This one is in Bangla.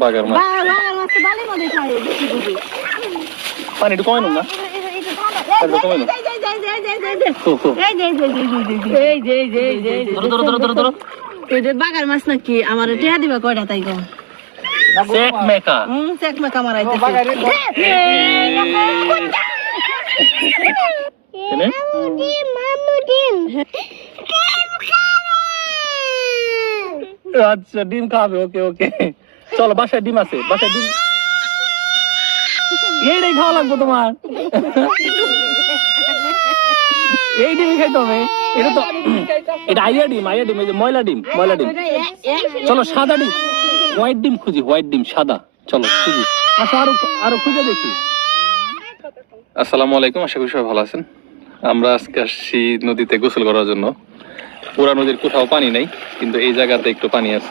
বাগার মাছ পানি একটু কমাই না বাগার মাছ নাকি আমার টিয়া দিবা কয়টা তাই গো চেক মেকা চেক মেকা মারাইতে আচ্ছা ডিম খাবে ওকে ওকে চলো বাসায় ডিম আছে বাসায় ডিম এইটাই খাওয়া লাগবে তোমার এই ডিম খাইতে হবে এটা তো এটা আইয়া ডিম এই যে ময়লা ডিম চলো সাদা ডিম হোয়াইট ডিম খুঁজি হোয়াইট ডিম সাদা চলো খুঁজি আচ্ছা আরো খুঁজে দেখি আসসালামু আলাইকুম আশা করি সবাই ভালো আছেন আমরা আজকে আসছি নদীতে গোসল করার জন্য পুরা নদীর কোথাও পানি নাই কিন্তু এই জায়গাতে একটু পানি আছে